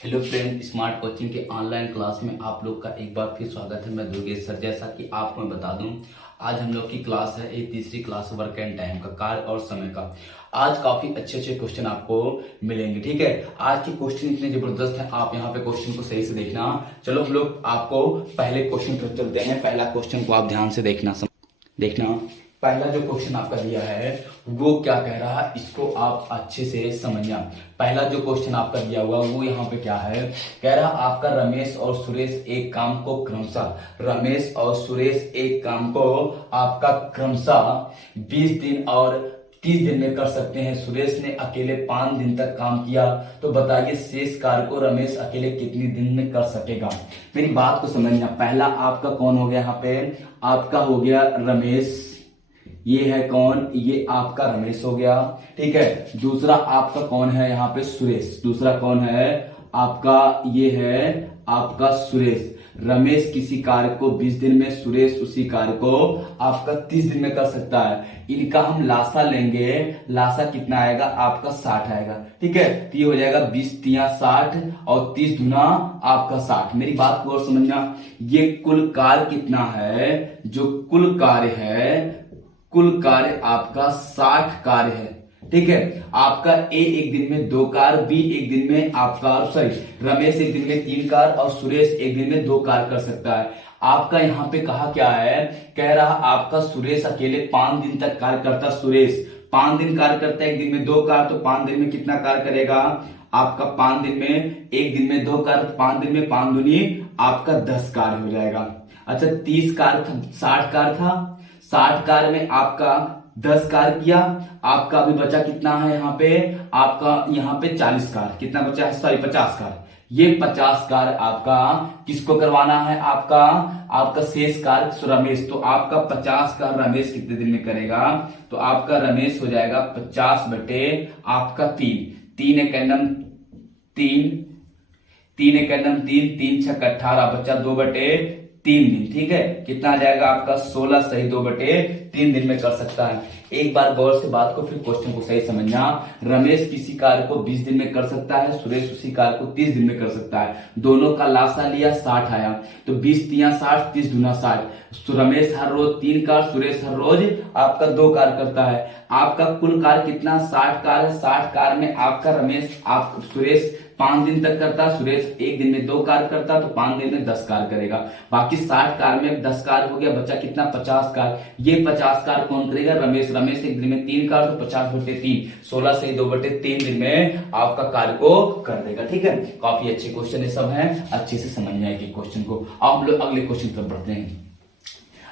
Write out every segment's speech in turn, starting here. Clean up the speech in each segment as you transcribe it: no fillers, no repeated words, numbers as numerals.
Hello friend, smart coaching के online class में आप लोग का एक बार फिर स्वागत है। मैं दुर्गेश सर। जैसा कि आपको मैं बता दूं, आज हम लोग की क्लास है एक तीसरी क्लास वर्क एंड टाइम का, कार्य और समय का। आज काफी अच्छे अच्छे क्वेश्चन आपको मिलेंगे। ठीक है, आज के क्वेश्चन इतने जबरदस्त हैं, आप यहाँ पे क्वेश्चन को सही से देखना। चलो हम लोग आपको पहले क्वेश्चन पर चलते हैं। पहला क्वेश्चन को आप ध्यान से देखना। पहला जो क्वेश्चन आपका दिया है वो क्या कह रहा है, इसको आप अच्छे से समझना। पहला जो क्वेश्चन आपका दिया हुआ वो यहाँ पे क्या है, कह रहा आपका रमेश और सुरेश एक काम को क्रमशः 20 दिन और 30 दिन में कर सकते हैं। सुरेश ने अकेले 5 दिन तक काम किया, तो बताइए शेष कार्य को रमेश अकेले कितने दिन में कर सकेगा। मेरी बात को समझना। पहला आपका कौन हो गया, यहाँ पे आपका हो गया रमेश। ये है कौन, ये आपका रमेश हो गया। ठीक है, दूसरा आपका कौन है यहाँ पे, सुरेश। दूसरा कौन है आपका, ये है आपका सुरेश। रमेश किसी कार्य को 20 दिन में, सुरेश उसी कार्य को आपका 30 दिन में कर सकता है। इनका हम लासा लेंगे, लासा कितना आएगा आपका 60 आएगा। ठीक है, तो ये हो जाएगा 20 तिया 60 और 30 दुना आपका 60। मेरी बात को और समझना, ये कुल कार्य कितना है, जो कुल कार्य है, कुल कार्य आपका 60 कार्य है। ठीक है, आपका ए एक दिन में 2 कार्य, बी एक दिन में आपका रमेश एक दिन में 3 कार्य और सुरेश एक दिन में 2 कार्य कर सकता है। आपका यहाँ पे कहा क्या है, कह रहा आपका सुरेश अकेले 5 दिन तक कार्य करता। सुरेश 5 दिन कार्य करता है, एक दिन में 2 कार्य, तो 5 दिन में कितना कार्य करेगा आपका, 5 दिन में, एक दिन में 2 कार्य, 5 दिन में 5 दूनी आपका 10 कार्य हो जाएगा। अच्छा, 30 कार्य था, 60 कार्य था, 60 कार्य में आपका 10 कार्य किया, आपका अभी बचा कितना है यहाँ पे, आपका यहाँ पे 40 कार्य, कितना बचा है, 50 कार्य। ये 50 कार्य आपका किसको करवाना है, आपका शेष कार्य रमेश। तो आपका 50 कार्य रमेश कितने दिन में करेगा, तो आपका रमेश हो जाएगा 50 बटे आपका 3 एकम 3, 3 छक 18, बचा 2 बटे 3 दिन। ठीक है, कितना आ जाएगा आपका 16 सही 2 बटे 3 दिन में कर सकता है। एक बार गौर से बात को, फिर क्वेश्चन को सही समझना। रमेश किसी कार्य को 20 दिन में कर सकता है, सुरेश उसी कार्य को 30 दिन में कर सकता है। दोनों का लासा लिया, 60 आया, तो 20 तिया 60, 30 दुना 60। तो रमेश हर रोज 3 कार्य, सुरेश हर रोज आपका 2 कार्य करता है। आपका कुल कार्य कितना, 60 कार्य। 60 कार्य में आपका सुरेश 5 दिन तक करता, सुरेश एक दिन में 2 कार्य करता, तो 5 दिन में 10 कार्य करेगा। बाकी 60 कार्य में 10 कार्य हो गया, बचा कितना 50 कार्य। ये 50 कार्य कौन करेगा, रमेश। रमेश एक दिन में 3 कार्य, तो 50 बटे 3, 16 से 2 बटे 3 दिन में आपका कार्य को कर देगा। ठीक है, काफी अच्छे क्वेश्चन ये सब है, अच्छे से समझना है कि क्वेश्चन को। अब हम लोग अगले क्वेश्चन पर बढ़ते हैं।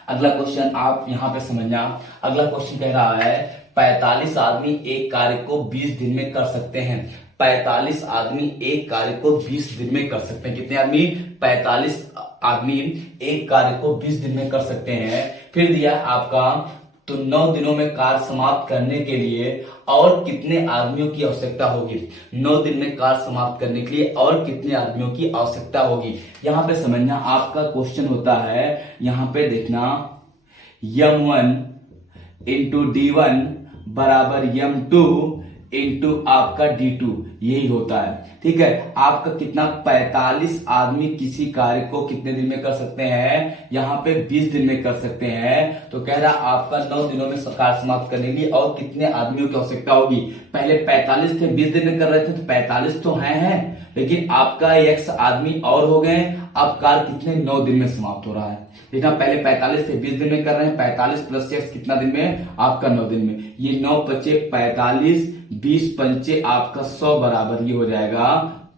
अगला क्वेश्चन आप यहाँ पे समझना। अगला क्वेश्चन कह रहा है 45 आदमी एक कार्य को 20 दिन में कर सकते हैं। 45 आदमी एक कार्य को 20 दिन में कर सकते हैं। कितने आदमी, 45 आदमी एक कार्य को 20 दिन में कर सकते हैं। फिर दिया आपका, तो 9 दिनों में कार्य समाप्त करने के लिए और कितने आदमियों की आवश्यकता होगी। 9 दिन में कार्य समाप्त करने के लिए और कितने आदमियों की आवश्यकता होगी। यहां पे समझना, आपका क्वेश्चन होता है, यहां पे देखना, M1 इंटू D1 बराबर M2 इंटू आपका D2, यही होता है। ठीक है, आपका कितना, 45 आदमी किसी कार्य को कितने दिन में कर सकते हैं, यहाँ पे 20 दिन में कर सकते हैं। तो कह रहा आपका 9 दिनों में कार्य समाप्त करने के लिए और कितने आदमियों की आवश्यकता होगी। पहले 45 थे, 20 दिन में कर रहे थे, तो 45 तो हैं, लेकिन आपका X आदमी और हो गए। अब कार्य कितने, 9 दिन में समाप्त हो रहा है। देखना, पहले 45 थे, 20 दिन में कर रहे हैं, 45 प्लस X कितना दिन में, आपका 9 दिन में। ये 9 पचे 45, 20 पंचे आपका 100 बराबर ये हो जाएगा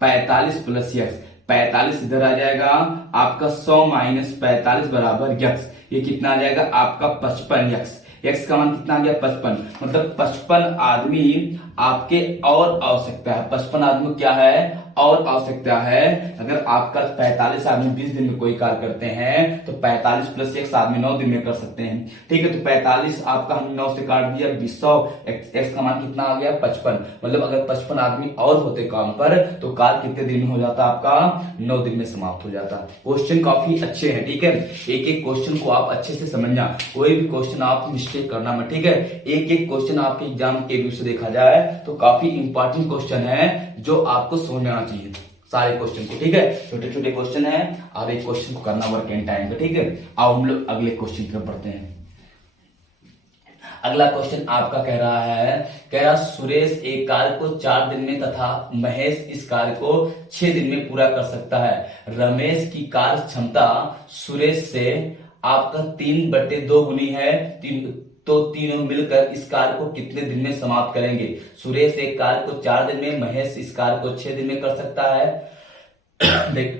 45 प्लस X। 45 इधर आ जाएगा, आपका 100 माइनस 45 बराबर X। ये कितना आ जाएगा आपका 55X। X का मान कितना आ गया, 55। मतलब 55 आदमी आपके और आवश्यकता है। 55 आदमी क्या है, और आवश्यकता है। अगर आपका 45 आदमी 20 दिन में कोई कार्य करते हैं, तो 45 प्लस X आदमी 9 दिन में कर सकते हैं। ठीक है, तो 45 आपका हम 9 से काट दिया, 100, X का मान कितना आ गया, 55। मतलब अगर 55 आदमी और होते काम पर, तो कार्य कितने दिन में हो जाता, आपका 9 दिन में समाप्त हो जाता। क्वेश्चन काफी अच्छे हैं। ठीक है, एक एक क्वेश्चन को आप अच्छे से समझना, कोई भी क्वेश्चन आप मिस्टेक करना मत। ठीक है, एक एक क्वेश्चन आपके एग्जाम के व्यू से देखा जाए तो काफी इंपॉर्टेंट क्वेश्चन है, जो आपको समझना चाहिए। सारे क्वेश्चन को, ठीक है। छोटे छोटे क्वेश्चन है और एक क्वेश्चन को करना वर्क एंड टाइम का, ठीक है। आओ हम लोग अगले क्वेश्चन की तरफ बढ़ते हैं। अगला क्वेश्चन आपका कह रहा सुरेश एक कार्य को 4 दिन में तथा महेश इस कार्य को 6 दिन में पूरा कर सकता है। रमेश की कार्य क्षमता सुरेश से आपका 3/2 गुनी है, तो तीनों मिलकर इस कार्य को कितने दिन में समाप्त करेंगे। सुरेश एक कार्य को 4 दिन में, महेश इस कार्य को 6 दिन में कर सकता है,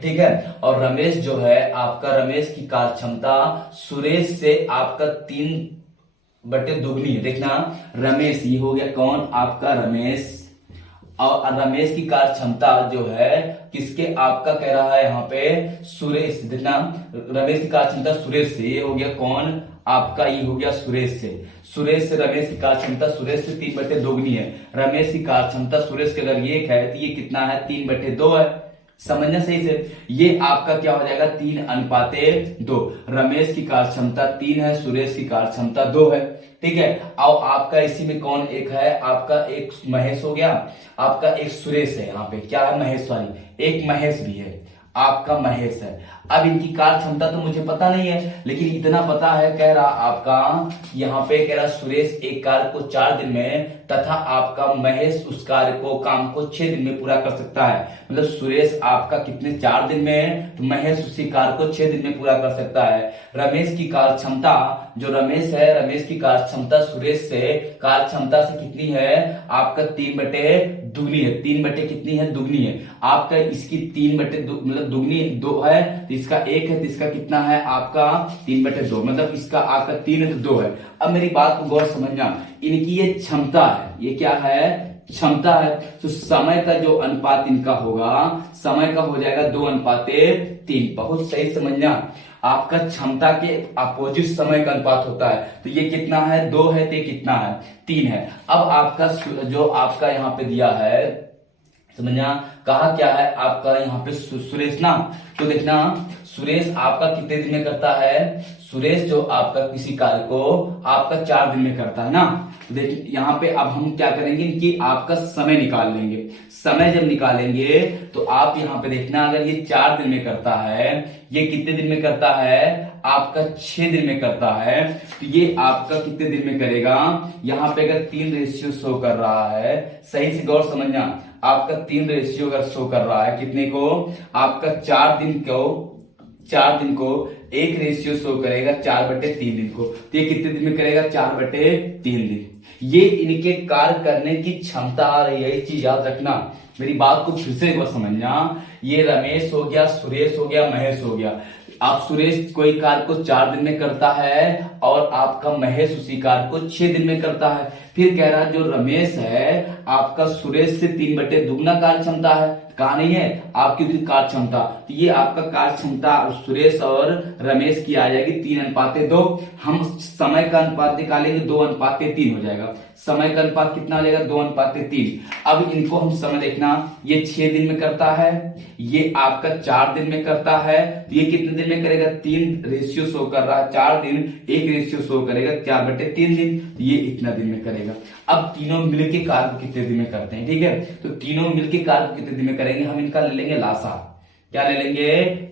ठीक है। और रमेश जो है आपका, रमेश की कार्य क्षमता सुरेश से आपका 3/2 गुनी है। देखना रमेश, ये हो गया कौन, आपका रमेश, और रमेश की कार्य क्षमता जो है किसके, आपका कह रहा है यहाँ पे सुरेश। देखना रमेश की कार्य क्षमता सुरेश से, ये हो गया कौन, आपका ये हो गया सुरेश से। सुरेश से रमेश की कार्य क्षमता सुरेश से 3/2 गुनी है। रमेश की कार्य क्षमता सुरेश के अगर ये है तो ये कितना है, 3/2 है। समझना सही से, ये आपका क्या हो जाएगा, 3:2। रमेश की कार्य क्षमता 3 है, सुरेश की कार्य क्षमता 2 है, ठीक है। अब आपका इसी में कौन एक है, आपका एक महेश हो गया, आपका एक सुरेश है, यहाँ पे क्या है, महेश वाली, एक महेश भी है, आपका महेश है। अब इनकी कार्य क्षमता तो मुझे पता नहीं है, लेकिन इतना पता है, कह रहा आपका यहाँ पे कह रहा सुरेश एक कार्य को 4 दिन में तथा आपका महेश उस कार्य को, काम को 6 दिन में पूरा कर सकता है। मतलब सुरेश आपका कितने, 4 दिन में, तो महेश उसी कार्य को 6 दिन में पूरा कर सकता है। रमेश की कार्य क्षमता, जो रमेश है, रमेश की कार्य क्षमता सुरेश से कार्य क्षमता से कितनी है, आपका 3/2 है। 3 कितनी है, दुगनी है। आपका इसकी 3/2 मतलब दुगनी 2 है, तो इसका 1 है, तो इसका कितना है आपका 3/2, मतलब इसका आपका 3 है तो 2 है। अब मेरी बात को गौर समझना, इनकी ये क्षमता है, ये क्या है, क्षमता है। तो समय का जो अनुपात इनका होगा, समय का हो जाएगा 2:3। बहुत सही समझना, आपका क्षमता के अपोजिट समय का अनुपात होता है। तो ये कितना है, 2 है, तो ये कितना है, 3 है। अब आपका जो आपका यहाँ पे दिया है, समझना, कहा क्या है आपका यहाँ पे सुरेश ना, तो देखना सुरेश आपका कितने दिन में करता है, सुरेश जो आपका किसी कार्य को आपका 4 दिन में करता है ना। तो देखिए यहाँ पे अब हम क्या करेंगे कि आपका समय निकाल लेंगे। समय जब निकालेंगे तो आप यहाँ पे देखना, अगर ये 4 दिन में करता है, ये कितने दिन में करता है, आपका 6 दिन में करता है, तो ये आपका कितने दिन में करेगा। यहाँ पे अगर 3 शो कर रहा है, सही से गौर समझना, आपका 3 अगर शो कर रहा है कितने को, आपका 4 दिन को 1 शो करेगा 4/3 दिन को, तो ये कितने दिन में करेगा, 4/3 दिन। ये इनके कार्य करने की क्षमता आ रही है, ये चीज याद रखना। मेरी बात को फिर से एक बार समझना, ये रमेश हो गया, सुरेश हो गया, महेश हो गया। आप सुरेश कोई कार्य को 4 दिन में करता है और आपका महेश उसी कार्य को 6 दिन में करता है। फिर कह रहा है जो रमेश है आपका सुरेश से 3/2 कार्य क्षमता है, कहा नहीं है आपकी कार्य क्षमता, तो ये आपका कार्य क्षमता सुरेश और रमेश की आ जाएगी 3:2। हम समय का अनुपात निकालेंगे, 2:3 हो जाएगा। समय का अनुपात कितना हो जाएगा, 2:3। अब इनको हम समय देखना, ये 6 दिन में करता है, ये आपका 4 दिन में करता है, तो ये कितने दिन में करेगा, 3 शो कर रहा है, 4 दिन 1 शो करेगा, 4/3 दिन, तो ये इतना दिन में करेगा। अब तीनों मिलके कार्य कितने दिन में करते हैं, ठीक है। तो तीनों मिलके कार्य कितने दिन में करेंगे, हम इनका ले लेंगे लासा। क्या ले लेंगे,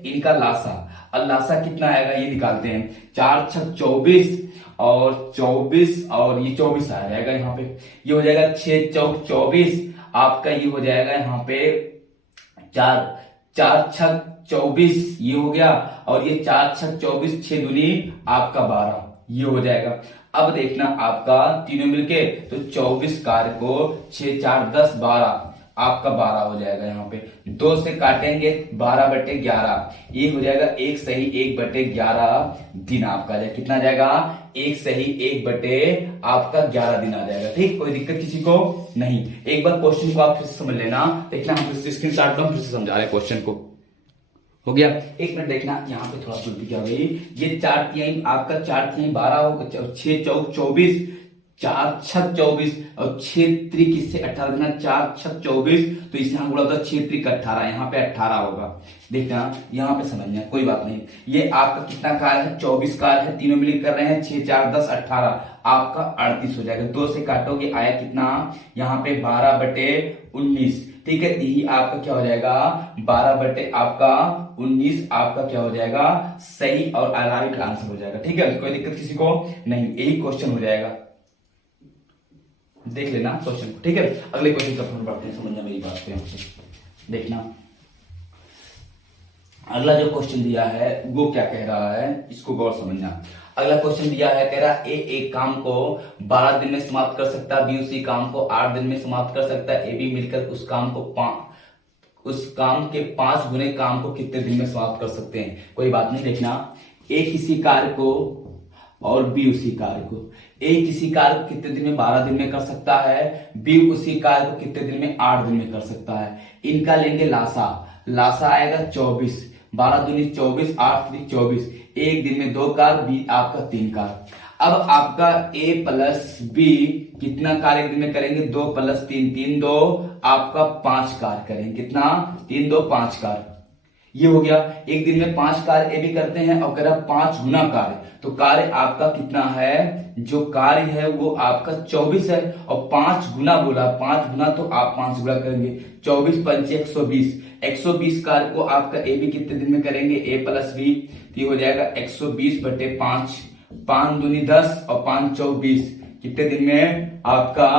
इनका लासा। और लासा कितना आएगा ये निकालते हैं, 4 6 24 और 24 और ये 24 आ जाएगा यहाँ पे, ये हो जाएगा 6 चौक 24, आपका ये हो जाएगा यहाँ पे 4 6 24, ये हो गया, और ये 4 6 24, 6 दूनी आपका 12, ये हो जाएगा। अब देखना आपका तीनों मिलके, तो 24 कार्य को 6 4 10 12, आपका 12 हो जाएगा। यहाँ पे 2 से काटेंगे 12/11, ये हो जाएगा 1 सही 1/11 दिन आपका जाएगा। कितना जाएगा, 1 सही 1 आपका 11 दिन आ जाएगा। ठीक, कोई दिक्कत किसी को नहीं। एक बार क्वेश्चन को आप फिर से समझ लेना, देखना हम फिर से स्क्रीन शॉट पर फिर से समझा रहे हैं क्वेश्चन को। हो गया, 1 मिनट देखना, यहाँ पे थोड़ा त्रुटि क्या गई, ये 4 3 आपका 4 3 12 होगा, 6 चौक 24, 4 6 24 और 6 3 किससे 18 देना, 4 6 24, तो इससे हम बोला था 6 3 18, यहाँ पे 18 होगा। देखना यहाँ पे समझना, कोई बात नहीं। ये आपका कितना कार्य है, 24 कार्य है, तीनों मिलकर कर रहे हैं, 6 4 10 18, आपका 38 हो जाएगा। 2 से काटोगे आया कितना, यहाँ पे 12/19, ठीक है। यही आपका क्या हो जाएगा 12/19 आपका क्या हो जाएगा सही और राइट आंसर हो जाएगा। ठीक है, कोई दिक्कत किसी को नहीं, यही क्वेश्चन हो जाएगा, देख लेना क्वेश्चन को। ठीक है, अगले क्वेश्चन की तरफ बढ़ते हैं, समझना मेरी बात को, देखना अगला जो क्वेश्चन दिया है वो क्या कह रहा है, इसको गौर समझना। अगला क्वेश्चन दिया है, कह रहा है ए एक काम को 12 दिन में समाप्त कर सकता है, बी उसी काम को 8 दिन में समाप्त कर सकता है, ए बी मिलकर उस काम के 5 गुने काम को कितने दिन में समाप्त कर सकते हैं। कोई बात नहीं, देखना ए किसी कार्य को और बी उसी कार्य को, ए किसी कार्य को कितने दिन में 12 दिन में कर सकता है, बी उसी कार्य को कितने दिन में 8 दिन में कर सकता है। इनका लेंगे लासा आएगा 24, 12 दूनी 24, 8 3 24, एक दिन में 2 कार्य, बी आपका 3 कार्य। अब आपका ए प्लस बी कितना कार्य एक दिन में करेंगे, 2 + 3 3 2 आपका 5 कार्य करेंगे, कितना 3 2 5 कार्य, ये हो गया। एक दिन में 5 कार्य ए भी करते हैं और कह 5 गुना कार्य, तो कार्य आपका कितना है, जो कार्य है वो आपका 24 है, और 5 गुना बोला, 5 गुना तो आप 5 गुना करेंगे, 24 पंचे 120, 120 कार्य को आपका ए भी कितने दिन में करेंगे, ए प्लस बी, तो हो जाएगा 120/5, 5 दूनी 10 और 5 चौक 20, कितने दिन में आपका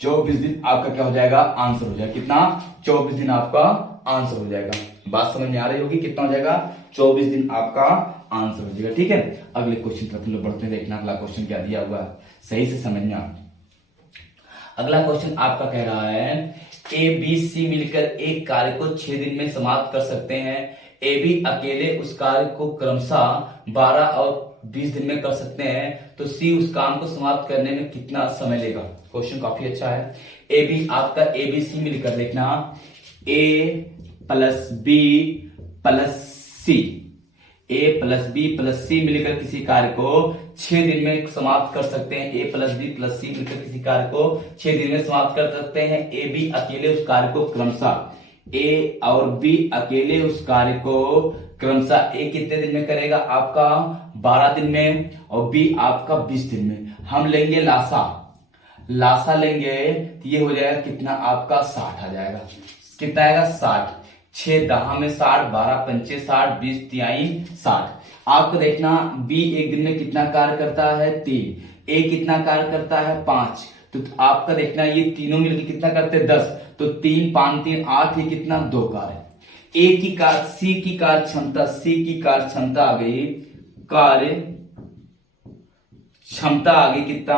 24 दिन आपका क्या हो जाएगा आंसर हो जाएगा, कितना 24 दिन आपका आंसर हो जाएगा। बात समझ में आ रही होगी, कितना हो जाएगा 24 दिन आपका आंसर हो जाएगा। ठीक है, अगले क्वेश्चन तरफ हम लोग बढ़ते हैं, देखना अगला क्वेश्चन क्या दिया हुआ है, सही से समझना। अगला क्वेश्चन आपका कह रहा है ए बी सी मिलकर एक कार्य को 6 दिन में समाप्त कर सकते हैं, ए बी अकेले उस कार्य को क्रमशः 12 और 20 दिन में कर सकते हैं, तो सी उस काम को समाप्त करने में कितना समय लेगा। क्वेश्चन काफी अच्छा है। ए बी आपका ए बी सी मिलकर, देखना ए प्लस बी प्लस सी, ए प्लस बी प्लस सी मिलकर किसी कार्य को 6 दिन में समाप्त कर सकते हैं, ए प्लस बी प्लस सी मिलकर किसी कार्य को 6 दिन में समाप्त कर सकते हैं। ए बी अकेले उस कार्य को क्रमशः, ए और बी अकेले उस कार्य को क्रमशः, ए कितने दिन में करेगा आपका 12 दिन में, और बी आपका 20 दिन में। हम लेंगे लासा लेंगे तो ये हो जाएगा कितना आपका 60 आ जाएगा, कितना आएगा 60, 6 10 में 60, 12 पंचे 60, 20 तिहाई 60। आपको देखना बी एक दिन में कितना कार्य करता है 3, ए कितना कार्य करता है 5, तो आपका देखना ये तीनों मिलकर कितना करते हैं 10, तो 3 5 3 8, ये कितना 2 कार्य। ए की कार्य सी की कार्य क्षमता, सी की कार्य क्षमता आ गई, कार्य क्षमता आ गई कितना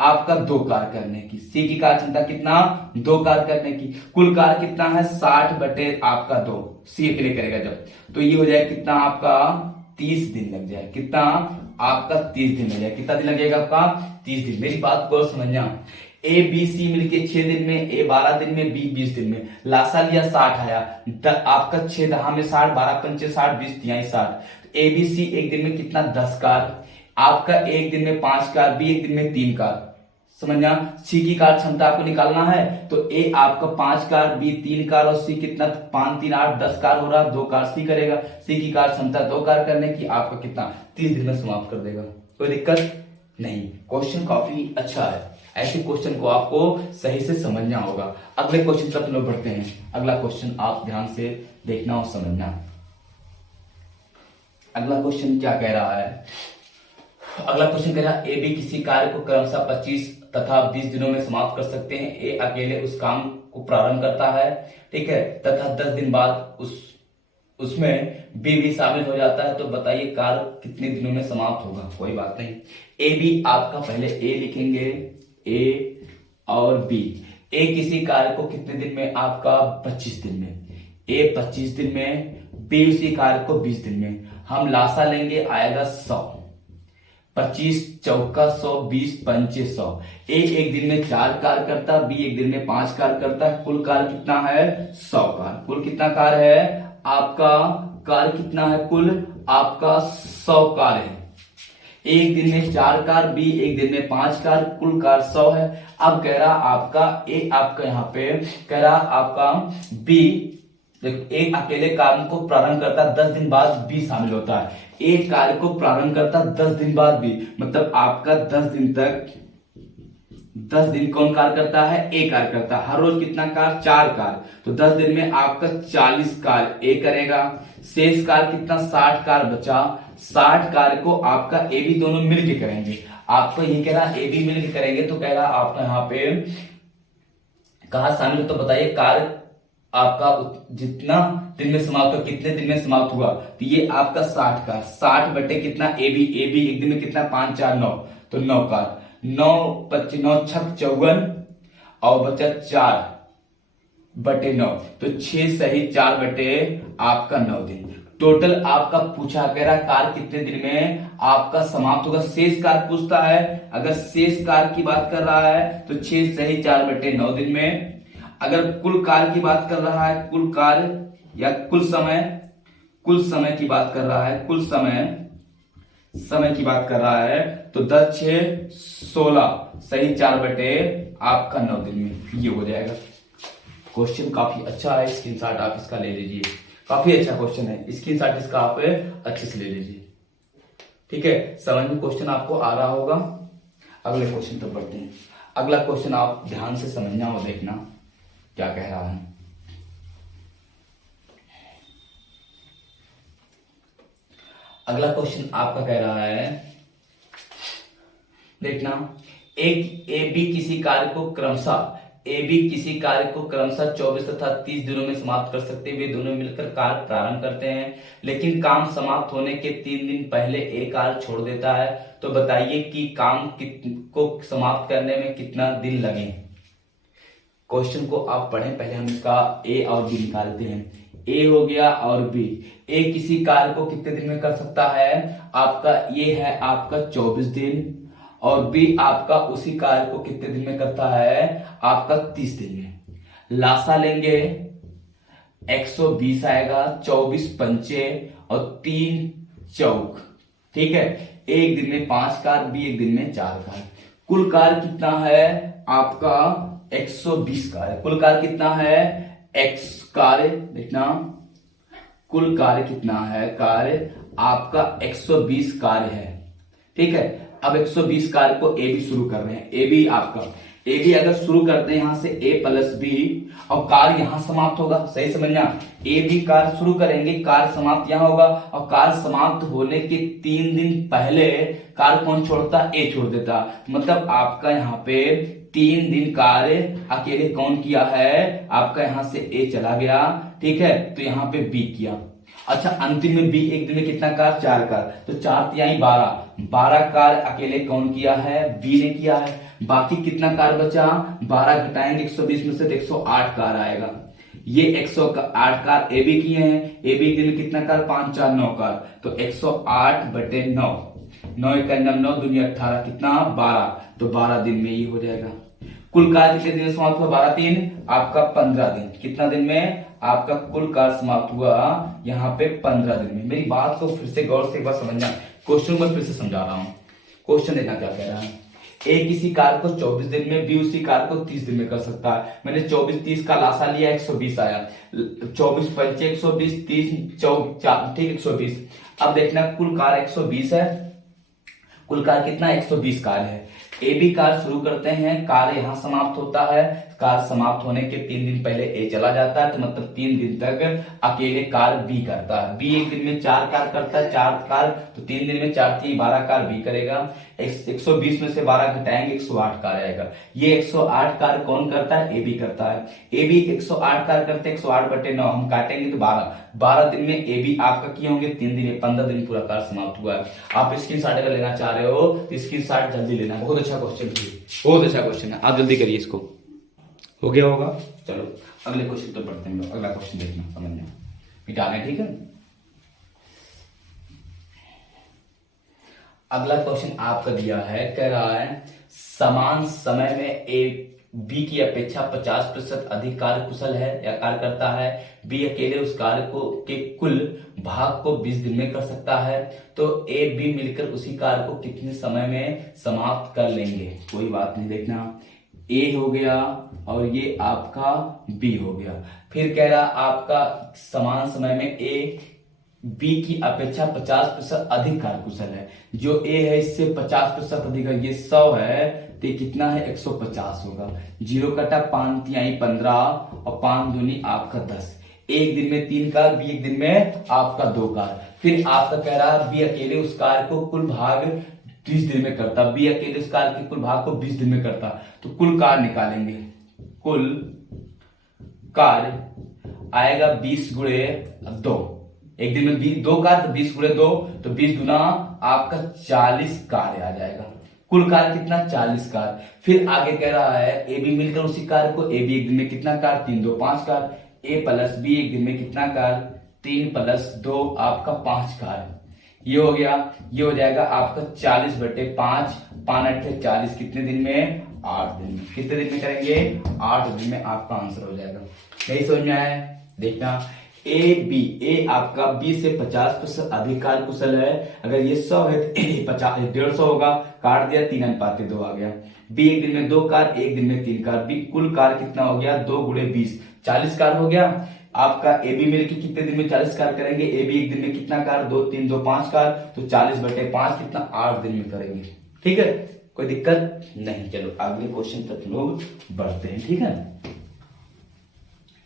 आपका 2 कार्य करने की, सी की कार्य क्षमता कितना 2 कार्य करने की। कुल कार्य कितना है 60 आपका 2, सी अकेले करेगा जब, तो ये हो जाएगा कितना आपका 30 दिन लग जाए, कितना आपका 30 दिन लग जाएगा। कितना दिन लग जाएगा आपका 30 दिन। मेरी बात को समझना, ए बी सी मिलके 6 दिन में, ए 12 दिन में, बी 20 दिन में, लासा लिया 60 आया, आपका 6 10 में 60, 12 पंचे 60, 20 तिहाई 60। ए बी सी एक दिन में कितना 10 कार्य, आपका एक दिन में 5 कार्य, बी एक दिन में 3 कार्य, समझना। सी की कार्य क्षमता आपको निकालना है, तो ए आपका 5 कार्य, बी 3 कार्य, और सी कितना 5 3 8 10 कार्य हो रहा, 2 कार्य सी करेगा। सी की कार्य क्षमता 2 कार्य करने की, आपका कितना 30 दिन में समाप्त कर देगा। कोई दिक्कत नहीं, क्वेश्चन काफी अच्छा है, ऐसे क्वेश्चन को आपको सही से समझना होगा। अगले क्वेश्चन तरफ लोग बढ़ते हैं। अगला क्वेश्चन आप ध्यान से देखना और समझना। अगला क्वेश्चन क्या कह रहा है, अगला क्वेश्चन कह रहा है ए बी किसी कार्य को क्रमशः 25 तथा 20 दिनों में समाप्त कर सकते हैं, ए अकेले उस काम को प्रारंभ करता है, ठीक है, तथा 10 दिन बाद उसमें बी भी शामिल हो जाता है, तो बताइए कार्य कितने दिनों में समाप्त होगा। कोई बात नहीं, ए बी आपका पहले ए लिखेंगे, ए और बी, ए किसी कार्य को कितने दिन में आपका 25 दिन में, ए 25 दिन में, बी उसी कार्य को 20 दिन में। हम लासा लेंगे, आएगा 100, 25 चौका 100, 20 पंचे 100। ए एक दिन में 4 कार्य करता है, बी एक दिन में 5 कार्य करता है, कुल कार्य कितना है 100 कार्य। कुल कितना कार्य है आपका, कार्य कितना है कुल आपका 100 कार्य है। एक दिन में 4 कार्य, बी एक दिन में 5 कार्य, कुल कार्य 100 है। अब कह रहा आपका ए, आपका यहाँ पे कह रहा आपका बी, देखो एक अकेले काम को प्रारंभ करता है, 10 दिन बाद बी शामिल होता है। एक कार्य को प्रारंभ करता है 10 दिन बाद बी, मतलब आपका 10 दिन तक 10 दिन कौन कार्य करता है? ए कार्य करता है। हर रोज कितना कार्य? 4 कार्य। तो 10 दिन में आपका 40 कार्य ए करेगा। शेष कार्य कितना? 60 कार्य बचा। 60 कार्य को आपका ए बी दोनों मिलके करेंगे। आपको ये कह रहा ए बी मिलके करेंगे, तो कह रहा आपका यहाँ पे कहा शामिल हो, तो बताइए कार्य आपका जितना दिन में समाप्त हुआ, कितने दिन में समाप्त हुआ? तो ये आपका 60 का 60 बटे कितना? ए बी एक दिन में कितना? 5 4 9, तो 9 का 9 25 9 छक 54 और बचा 4 बटे 9, तो 6 सही 4 बटे आपका 9 दिन। टोटल आपका पूछा कह रहा कार्य कितने दिन में आपका समाप्त होगा। शेष कार्य पूछता है, अगर शेष कार्य की बात कर रहा है तो 6 सही 4 बटे 9 दिन में। अगर कुल कार्य की बात कर रहा है, कुल कार्य या कुल समय की बात कर रहा है, कुल समय की बात कर रहा है, तो 10 6 16 सही 4 बटे आपका 9 दिन में ये हो जाएगा। क्वेश्चन काफी अच्छा है, स्क्रीनशॉट आप इसका ले लीजिए। काफी अच्छा क्वेश्चन है, स्क्रीनशॉट इसका आप अच्छे से ले लीजिए। ठीक है, समझ में क्वेश्चन आपको आ रहा होगा। अगले क्वेश्चन पर बढ़ते हैं। अगला क्वेश्चन आप ध्यान से समझना और देखना क्या कह रहा है। अगला क्वेश्चन आपका कह रहा है, देखना, एक ए बी किसी कार्य को क्रमशः 24 तथा 30 दिनों में समाप्त कर सकते हैं। वे दोनों मिलकर कार्य प्रारंभ करते हैं, लेकिन काम समाप्त होने के 3 दिन पहले ए कार्य छोड़ देता है। तो बताइए कि काम को समाप्त करने में कितना दिन लगे। क्वेश्चन को आप पढ़ें, पहले हम इसका ए और बी निकालते हैं। ए हो गया और बी। ए किसी कार्य को कितने दिन में कर सकता है? आपका ये है आपका 24 दिन, और बी आपका उसी कार्य को कितने दिन में करता है? आपका 30 दिन में। लासा लेंगे, 120 आएगा, 24 पंचे और 3 चौक। ठीक है, एक दिन में 5 कार्य, बी एक दिन में 4 कार्य। कुल कार्य कितना है आपका? 120 कार्य। कुल कार्य कितना है? एक्स कार्य, देखना, कुल कार्य कितना है? कार्य आपका 120 कार्य है। ठीक है, अब 120 कार्य को ए बी शुरू कर रहे हैं। ए बी अगर शुरू करते हैं यहां से ए प्लस बी, और कार्य यहां समाप्त होगा। सही समझना, ए बी कार्य शुरू करेंगे, कार्य समाप्त यहां होगा, और कार्य समाप्त होने के 3 दिन पहले कार्य कौन छोड़ता? ए छोड़ देता। मतलब आपका यहाँ पे 3 दिन कार्य अकेले कौन किया है? आपका यहां से ए चला गया। ठीक है, तो यहाँ पे बी किया। अच्छा, अंतिम में बी एक दिन में कितना कार्य? 4 कार्य, तो 4 तिहाई 12 कार्य अकेले कौन किया है? बी ने किया है। बाकी कितना कार्य बचा? 12 घटाएंगे 120 में से, 108 कार्य आएगा। ये 108 कार्य ए बी किए हैं। ए बी दिन में कितना कार्य? 5 4 9 कार्य, तो 108 बटे 9, 9 1 9 दूनी 18, कितना? 12, तो 12 दिन में ये हो जाएगा। कुल कार्य कितने दिन में समाप्त हुआ? 12 3 आपका 15 दिन। कितना दिन में आपका कुल कार्य समाप्त हुआ? यहाँ पे 15 दिन में। मेरी बात को फिर से गौर से एक बार समझना, क्वेश्चन को फिर से समझा रहा हूं। क्वेश्चन देखना क्या कह रहा है। ए किसी कार्य को 24 दिन में, बी उसी कार्य को 30 दिन में कर सकता है। मैंने 24 30 का लासा लिया, 120 आया। 24 पंचे 120, 30 4, ठीक 120। अब देखना, कुल कार्य 120 है। कुल कार्य कितना? 120 कार्य है। ए बी कार्य शुरू करते हैं, कार्य यहां समाप्त होता है। कार्य समाप्त होने के 3 दिन पहले ए चला जाता है, तो मतलब 3 दिन तक अकेले कार्य बी करता है। बी एक दिन में 4 कार्य करता है, 4 कार्य, तो 3 दिन में 4 3 12 कार्य बी करेगा। 120 में से 12 घटाएंगे, 108 कार्य आएगा। ये 108 कार्य कौन करता है? ए बी करता है। ए बी 108 कार्य करते हैं, 108 बटे 9 हम काटेंगे तो 12 दिन में ए बी आपका किए होंगे 3 दिन में, 15 दिन पूरा कार्य समाप्त हुआ है। आप स्क्रीनशॉट अगर लेना चाह रहे हो तो स्क्रीनशॉट जल्दी लेना। बहुत अच्छा क्वेश्चन है, बहुत अच्छा क्वेश्चन है, आप जल्दी करिए इसको। हो गया होगा। चलो अगले क्वेश्चन तो पढ़ते हैं। अगला क्वेश्चन देखना, समझना, मिटाने। ठीक है, अगला क्वेश्चन आपका दिया है, कह रहा है समान समय में ए बी की अपेक्षा 50% अधिक कार्य कुशल है या कार्य करता है। बी अकेले उस कार्य को के कुल भाग को 20 दिन में कर सकता है। तो ए बी मिलकर उसी कार्य को कितने समय में समाप्त कर लेंगे। कोई बात नहीं, देखना, ए हो गया और ये आपका बी हो गया। फिर कह रहा आपका समान समय में ए बी की अपेक्षा 50% अधिक कार्यकुशल है। जो ए है इससे 50% अधिक है, ये 100 है, तो ये कितना है 150 होगा। 0 कटा 5 तिहाई 15 और 5 दूनी आपका 10। एक दिन में 3 कार, बी एक दिन में आपका 2 कार। फिर आपका कह रहा है बी अकेले उस कार को कुल भाग 30 दिन में करता, बी अकेले उस कार के कुल भाग को 20 दिन में करता। तो कुल कार निकालेंगे, कुल कार आएगा 20 गुणे 2। एक दिन में 2 कार तो 20 गुणे 2 तो 20 गुना आपका 40 कार आ जाएगा। कुल कार कितना 40 कार। फिर आगे कह रहा है ए बी मिलकर उसी कार को, ए बी एक दिन में कितना कार 3 2 5 कार, ए प्लस बी एक दिन में कितना कार 3 प्लस 2 आपका 5 कार। ये हो गया, ये हो जाएगा आपका 40/5, 5 8 40 कितने दिन में 8 दिन में। कितने दिन में करेंगे 8 दिन में आपका आंसर हो जाएगा। नहीं समझ में आया? देखना ए बी, ए आपका बी से 50% अधिक कार कुशल है। अगर ये 100 है तो 150 होगा, काट दिया 3 अनुपात 2 आ गया। बी एक दिन में 2 कार, एक दिन में 3 कार, बी कुल कार कितना हो गया 2 गुणे 20 40 कार हो गया। आपका ए बी मिलकर कितने दिन में 40 कार करेंगे, ए बी एक दिन में कितना कार 2 3 2 5 कार, तो 40/5 कितना 8 दिन में करेंगे। ठीक है, कोई दिक्कत नहीं। चलो अगले क्वेश्चन तक लोग बढ़ते हैं। ठीक है,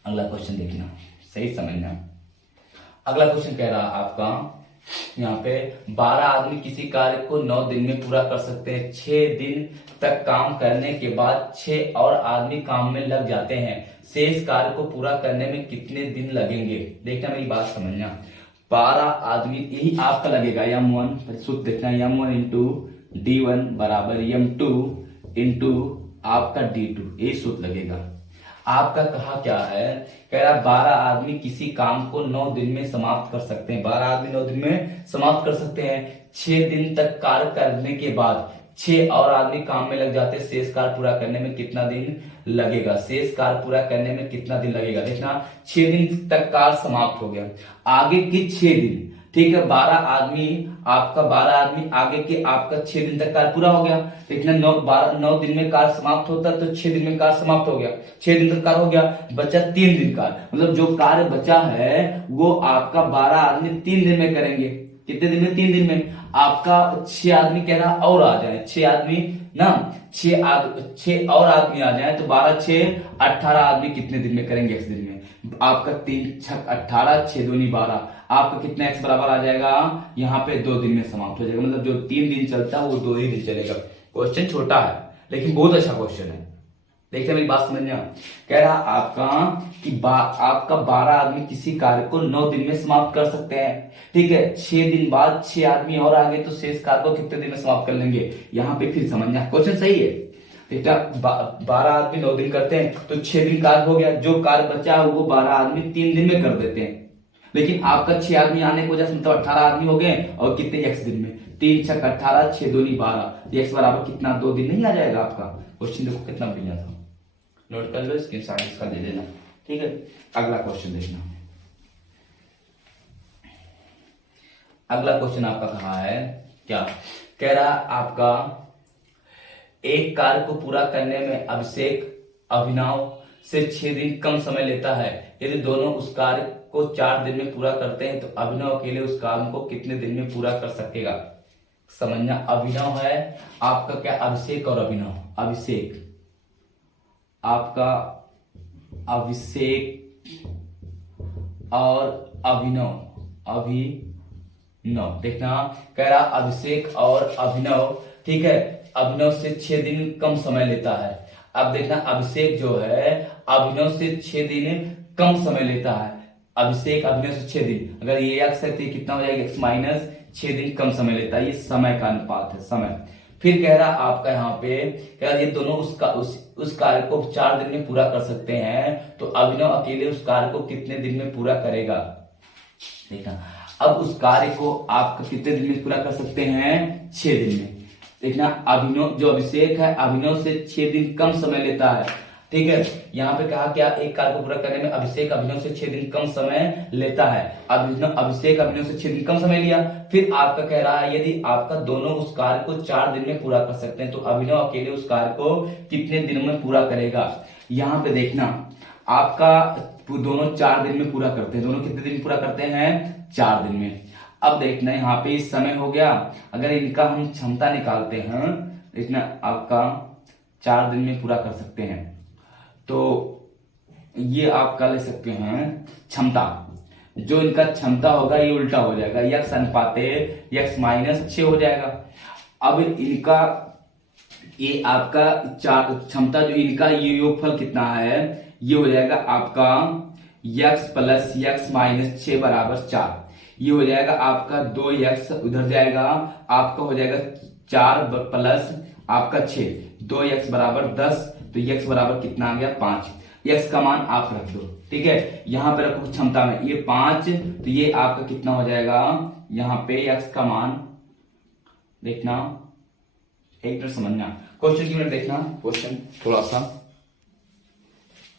अगला क्वेश्चन देखना, सही समझना। अगला क्वेश्चन कह रहा है आपका यहाँ पे 12 आदमी किसी कार्य को 9 दिन में पूरा कर सकते हैं। 6 दिन तक काम करने के बाद 6 और आदमी काम में लग जाते हैं। शेष कार्य को पूरा करने में कितने दिन लगेंगे? देखना, मेरी बात समझना। 12 आदमी, यही आपका लगेगा m1 सूत्र देखना, m1 इंटू d1 बराबर m2 इंटू आपका d2, यही सूत्र लगेगा। आपका कहा क्या है, कह रहा 12 आदमी किसी काम को 9 दिन में समाप्त कर सकते हैं। 12 आदमी 9 दिन में समाप्त कर सकते हैं। 6 दिन तक कार्य करने के बाद 6 और आदमी काम में लग जाते हैं। शेष कार्य पूरा करने में कितना दिन लगेगा? शेष कार्य पूरा करने में कितना दिन लगेगा? देखना, 6 दिन तक कार्य समाप्त हो गया, आगे के 6 दिन, ठीक है, 12 आदमी आपका 12 आदमी आगे के आपका 6 दिन तक कार्य पूरा हो गया। देखना 9 दिन में कार्य समाप्त होता है तो 6 दिन में कार्य समाप्त हो गया। 6 दिन तक कार्य हो गया, बचा 3 दिन कार्य, मतलब जो कार्य बचा है वो आपका 12 आदमी 3 दिन में करेंगे। कितने दिन में? 3 दिन में। आपका 6 आदमी कह रहा और आ जाए, 6 आदमी ना, 6 और आदमी आ जाए तो 12 6 18 आदमी कितने दिन में करेंगे? x दिन में। आपका 3 6 18, 6 दूनी 12, आपका कितना x बराबर आ जाएगा यहाँ पे 2 दिन में समाप्त हो जाएगा। मतलब जो 3 दिन चलता है वो 2 ही दिन चलेगा। क्वेश्चन छोटा है लेकिन बहुत अच्छा क्वेश्चन है। देखते हैं, मेरी बात समझना। कह रहा आपका कि आपका 12 आदमी किसी कार्य को 9 दिन में समाप्त कर सकते हैं। ठीक है, 6 दिन बाद 6 आदमी और आगे तो शेष कार्य को कितने दिन में समाप्त कर लेंगे? यहाँ पे फिर समझना, क्वेश्चन सही है। देखा 12 आदमी 9 दिन करते हैं तो 6 दिन कार्य हो गया, जो कार्य बचा है वो 12 आदमी 3 दिन में कर देते हैं। लेकिन आपका 6 आदमी आने की वजह से मतलब 18 आदमी हो गए, और कितने x दिन में? 3 6 18, 6 दूनी 12, x बराबर कितना 2 दिन नहीं आ जाएगा आपका? क्वेश्चन देखो कितना बढ़िया था, नोट कर लो, स्क्रीनशॉट इसका दे देना। ठीक है, अगला क्वेश्चन देखना। अगला क्वेश्चन आपका कहा है क्या, कह रहा आपका एक कार्य को पूरा करने में अभिषेक अभिनव से 6 दिन कम समय लेता है। यदि दोनों उस कार्य को 4 दिन में पूरा करते हैं तो अभिनव अकेले उस काम को कितने दिन में पूरा कर सकेगा? समझना, अभिनव है आपका क्या, अभिषेक और अभिनव। अभिषेक आपका, अभिषेक और अभिनव, अभिनव देखना, कह रहा अभिषेक और अभिनव, ठीक है, अभिनव से 6 दिन कम समय लेता है। अब देखना अभिषेक जो है अभिनव से 6 दिन कम समय लेता है। अभिषेक अभिनव से 6 दिन, अगर ये x है तो ये कितना हो जाएगा x माइनस 6 दिन कम समय लेता है। ये समय का अनुपात है, समय। फिर कह रहा आपका यहाँ पे कह रहा ये दोनों उस कार्य को 4 दिन में पूरा कर सकते हैं तो अभिनव अकेले उस कार्य को कितने दिन में पूरा करेगा? देखना, अब उस कार्य को आप कितने दिन में पूरा कर सकते हैं? 6 दिन में। देखना, अभिनव जो अभिषेक है अभिनव से 6 दिन कम समय लेता है। ठीक है, यहाँ पे कहा क्या, एक कार्य को पूरा करने में अभिषेक अभिनव से 6 दिन कम समय लेता है। अभिषेक अभिनव से 6 दिन कम समय लिया। फिर आपका कह रहा है यदि आपका दोनों उस कार्य को 4 दिन में पूरा कर सकते हैं तो अभिनव अकेले उस कार्य को कितने दिनों में पूरा करेगा? यहाँ पे देखना, आपका दोनों 4 दिन में पूरा करते हैं। दोनों कितने दिन पूरा करते हैं? 4 दिन में। अब देखना यहाँ पे समय हो गया, अगर इनका हम क्षमता निकालते हैं, देखना आपका 4 दिन में पूरा कर सकते हैं। तो ये आप क्या ले सकते हैं, क्षमता, जो इनका क्षमता होगा ये उल्टा हो जाएगा, यक्स अनुपाते यक्स माइनस 6 हो जाएगा। अब इनका ये आपका चार क्षमता जो इनका ये योगफल कितना है, ये हो जाएगा आपका यक्स प्लस यक्स माइनस 6 बराबर 4। ये हो जाएगा आपका 2x उधर जाएगा, आपका हो जाएगा 4 प्लस आपका 6, 2x बराबर 10। तो x बराबर कितना आ गया 5। x का मान आप रख दो, ठीक है, यहां पे रखो क्षमता में ये 5, तो ये आपका कितना हो जाएगा, यहां पे x का मान देखना, एक मिनट समझना क्वेश्चन की मिनट देखना, क्वेश्चन थोड़ा सा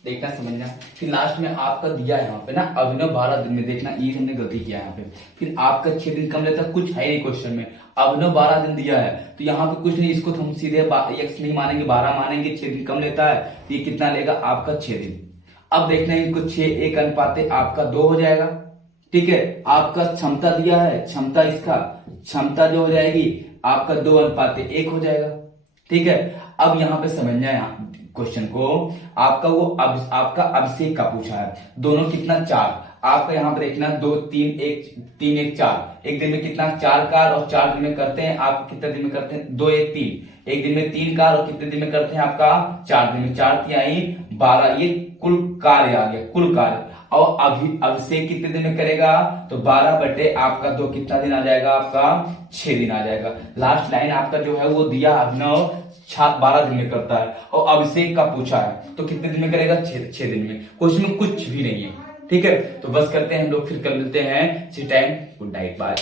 देखना समझना। फिर लास्ट में आपका दिया है यहाँ पे ना अभिनव 12 दिन में, देखना ये हमने गलती किया है यहाँ पे। फिर आपका 6 दिन कम लेता, कुछ है नहीं क्वेश्चन में, अभिनव 12 दिन दिया है तो यहाँ पे कुछ नहीं, इसको तो हम सीधे x नहीं मानेंगे 12 मानेंगे। 6 दिन कम लेता है तो ये कितना लेगा आपका 6 दिन। अब देखना इनको 6 1 अनुपाते आपका 2 हो जाएगा, ठीक है। आपका क्षमता दिया है, क्षमता इसका क्षमता जो हो जाएगी आपका 2 अनुपाते 1 हो जाएगा, ठीक है। अब यहाँ पे समझना है क्वेश्चन को, आपका वो आपका अभिषेक का पूछा है, दोनों कितना 4, आपका यहाँ पर देखना 2 3 1 3 1 4, एक दिन में कितना 4 कार और 4 दिन में करते हैं आप कितने दिन में करते हैं 2 1 3, एक दिन में 3 कार और कितने दिन में करते हैं आपका 4 दिन में, 4 तिहाई 12, ये कुल कार्य आ गया, कुल कार्य। और अभिषेक कितने दिन में करेगा, तो 12 बटे आपका 2 कितना दिन आ जाएगा आपका 6 दिन आ जाएगा। लास्ट लाइन आपका जो है वो दिया अभिनव 12 दिन में करता है और अभिषेक का पूछा है तो कितने दिन में करेगा 6 दिन में, क्वेश्चन में कुछ भी नहीं है, ठीक है। तो बस करते हैं हम लोग, फिर कल मिलते हैं, सी टाइम, गुड नाइट, बाय।